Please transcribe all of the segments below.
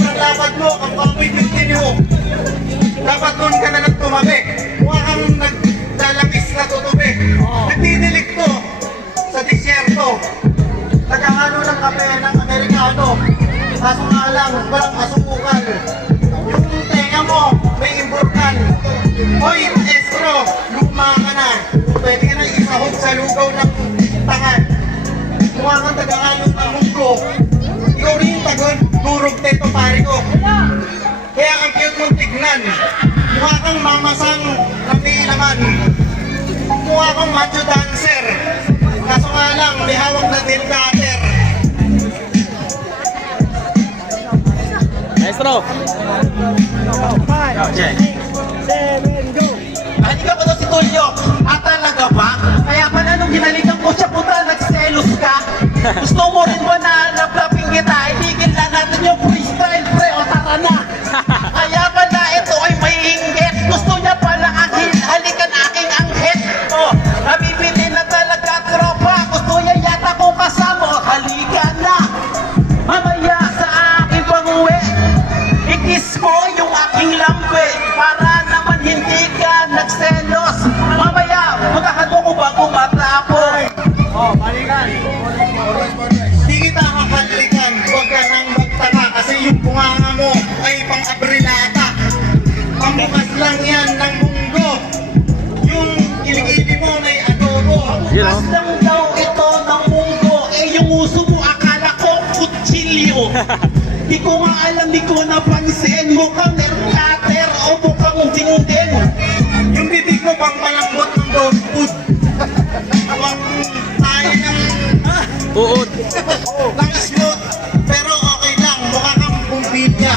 sobrang lapad mo, ang pang-witness nyo. Dapat doon ka na lang tumabi. Mukha kang naglalakis na tutubi. Nagdidilig to sa disyerto. Nagkakano ng kape ng Amerikano. Kaso nga lang, walang asukal. Yung tenga mo, may imburkan. Hoy, estro, luma ka na. Pwede ka na isahog sa lugaw ng tangan. Mukha kang tagakano ng mundo. Ikaw rin yung tagod, durog teto pare ko. Kaya ang cute mong tignan. Mukha kang mamasang na may laman. Mukha kang macho dancer. Kaso nga lang, may hawak na nail cutter. Maestro! 5, 6, 7, go! Hindi ka ba daw si Tulio? Ah, talaga ba? Kaya pala nung ginalikan ko siya, puta, nagselos ka. Gusto mo rin ba na laplapin kita? Itigil na natin yung freestyle, pre, o tara na. Kaya pala ito ay may inggit. Gusto niya pala akin, halikan aking anghit. Oh, nabibitin na talaga tropa. Gusto niya yata kong kasama, halika na. Mamaya sa aking pag-uwi, ikis mo yung aking lambe. Para naman hindi ka nagselos. Mamaya, magkakado ko bago matapos. Oh, balikan. Di kita kakalikan, huwag ka nang magtaka. Kasi yung bunganga mo ay pang-abrilata. Pambukas lang yan ng munggo. Yung kilikili mo may adobo. Pambukas lang daw ito ng munggo. Eh yung uso mo akala ko kutsilyo. Di ko nga alam, di ko napansin. Mukhang nerlater o mukhang dingding. Yung bibig mo pang malambot ng dog food. Awang tayo ng Uod! ng smooth. Pero okay lang, mukha kang bumbilya.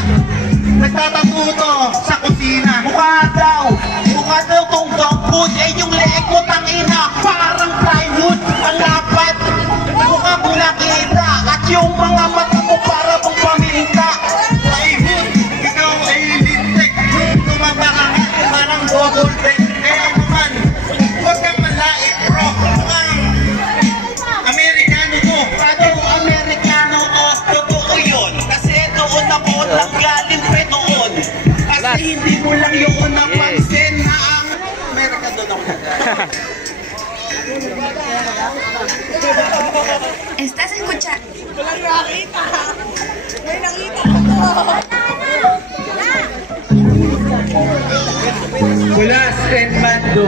Nagtatato sa kusina. Mukha daw tong dog food. Eh yung leeg mo tangina, parang plywood. Ang lapad, mukha mo nakita. At yung mga mata mo para bang paminta. Plywood, ikaw ay lintik. Tumaba ka nga, parang double deck. Kaya naman, huwag kang malait bro. Mukhang Amerikano mo. Ano Amerikano o totoo yun? Kasi doon ako nanggaling pa noon. Kasi hindi mo lang yun napansin na ang Amerika doon ako. Estás escuchando. Walang nakita. May nakita ako. Mula San Mando.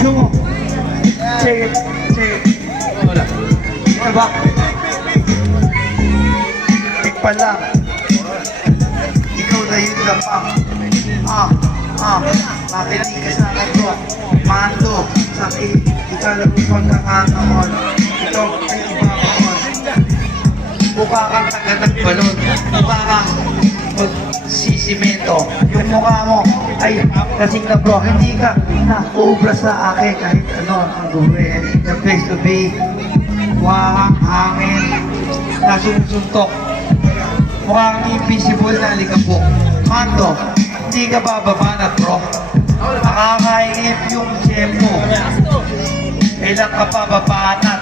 Yung check it. Wala. Ano ba? Big pala. Ikaw na yung lapang. Makinig ka sa akin ko. Mando, sakit. Ikalang pagkakataon. Ito ay ibabaon. Mukha kang taga ng balon. Mukha kang magsisimento. Yung mukha mo ay kasing na bro. Hindi ka naubra sa akin kahit ano ang gawin. The place to be. Mukha kang hangin na sumusuntok. Mukha kang invisible na likabok. Mando, hindi ka bababanat bro. Nakakaingip yung gem mo. Kailan ka pa babanat?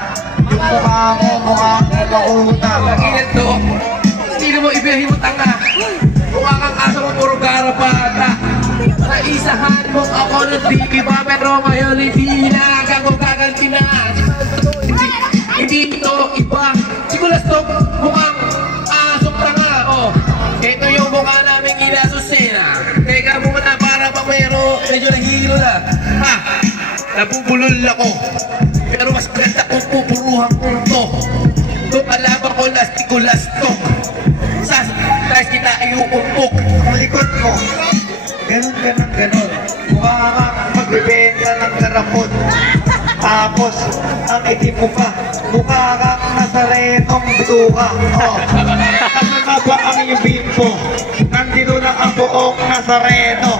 Yung mukha mo, mukha kang maunang. Ilan to? Sino mo ibiyahin mo tanga? Mukha kang asa mo puro garapata. Naisahan mo ako ng TV pa pero ngayon hindi na gaganti na. Hindi ito iba. Sigulas to mukhang asong tanga. Oh, ito yung mukha namin ginasusin. Teka muna para pa medyo nahihilo na. Ha? Nabubulol ako. Pero mas ganda kung pupuruhan ko to. Kung kalaban ko lastik-lastok. Sa tayo kita iuumpok. Ang likod mo, ganun ka ng ganun. Mukha kang magbibenta ng karapon. Tapos, ang itim mo pa, mukha kang nasarenong butuka. Oh, kasama ba ang iyong bimbo? Nandito na ang buong nasareno.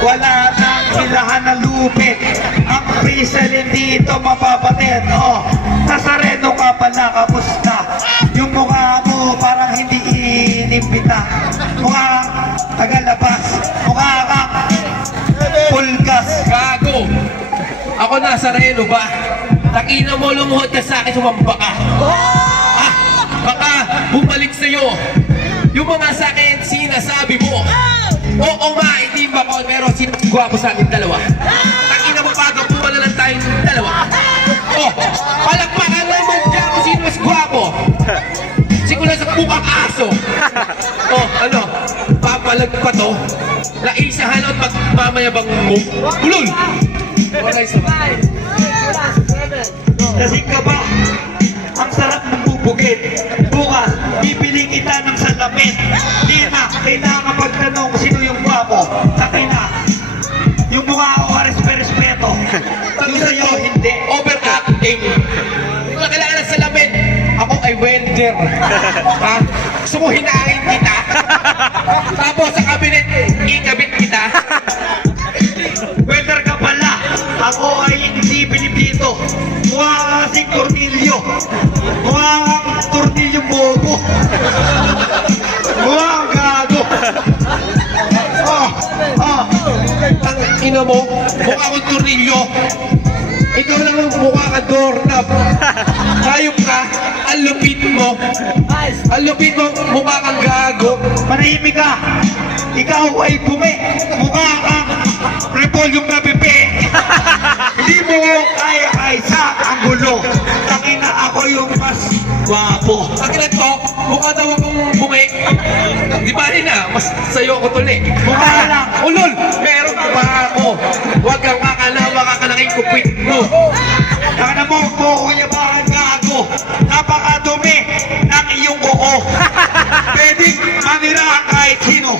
Wala nang hilahan ng lupit. Ang pisalin dito mapapatid. Oh, nasareno ka pala, kamusta? Yung mukha mo parang hindi inimbita. Mukha kang tagalabas. Mukha kang Bulgas. Gago! Ako Nazareno ba? Takina mo, lumuhod ka sa akin, sumamba ka. Ah, baka bumalik sa'yo yung mga sa akin sinasabi mo. Oo nga, hindi ba ko, pero sino ang gwapo sa ating dalawa? Takina mo, pagabuhan na lang tayong dalawa. Oh, palakpakan naman dyan kung sino mas gwapo. Siguro sa mukhang aso. Oh, ano? Papalag pa to. Naisahan at magmamayabang mo. Ulol! Wala isa ba? Kasi ka ba? Ang sarap ng bubugin. Bukas, bibili kita ng salamin. Di na, kailangan pagtanong sino yung gwapo. Taki na, yung mukha ko respeto. Yung sa'yo, hindi. Overacting. Wala kailangan ng salamin. Ako ay welder. Ha? Gusto mo hinahin kita? Tapos sa kabinet, ikabit kita. Welder ka pala. Ako ay hindi binibito. Mukha kasing tornilyo. Mukha kang tornilyong bobo. Mukha kang gago. Ina mo, mukha akong turnilyo. Ikaw lang ang mukha ka doorknob. Hayop ka, ang lupit mo. Ang lupit mo, mukha kang gago. Manahimik ka. Ikaw ay bumi. Mukha kang repolyong nabibi. Hindi mo kaya sa ang gulo. Takina ako yung mas gwapo. Akilat ko, mukha daw akong bumi. Di ba rin na, mas sa'yo ako tuli. Mukha lang. Ulol, meron pa ako. Huwag kang kakalawa ka ng ikupit mo. Takina mo, kuya ba gago? Napakadumi ng iyong kuko. Pwedeng manira kahit sino.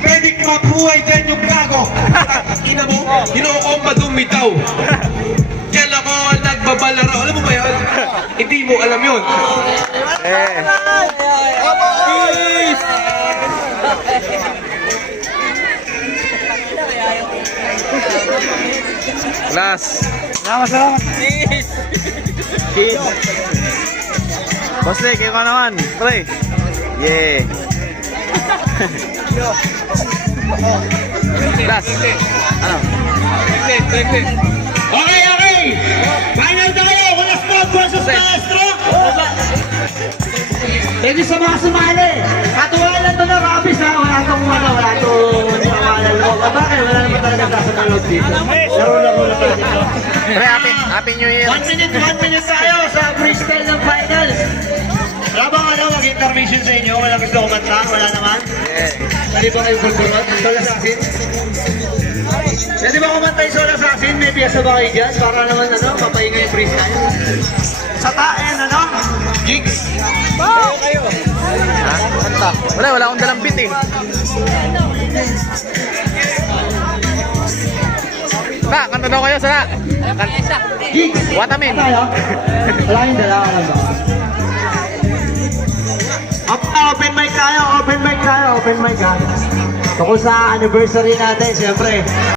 Pwedeng mabuhay dyan yung gago. Ina mo, ginoo ko madumi daw. Diyan ako nagbabalaro. Alam mo ba yun? Hindi mo alam yun. Last. Salamat. Boss Lee, kayo ka naman. Pre. Yeah. Last. Ano? Okay. Final na kayo. Walang stop versus maestro. Pwede sa mga sumali. Katuwaan lang ito na rapis ha. Wala itong samalan mo. Bakit? Wala naman talaga nasa malog dito. Laro na tayo dito. Pre, happy New Year. 1 minute tayo sa freestyle ng finals. Wala bang mag-intermission sa inyo? Walang gusto kumanta? Wala naman? Yeah. Pwede ba kayo bulburon? Soul Assassin? Pwede ba kumanta yung Soul Assassin? May piyesa ba kayo dyan? Para naman mapahinga yung freestyle. Sa taen, Jigs? Kayo. Ha? Kanta. Wala akong dalang beat eh. Na, kanta daw kayo, sana. Jigs! What a min. Tayo? Wala yung dalawa ka ba? Open mic tayo. Tungkol sa anniversary natin, siyempre.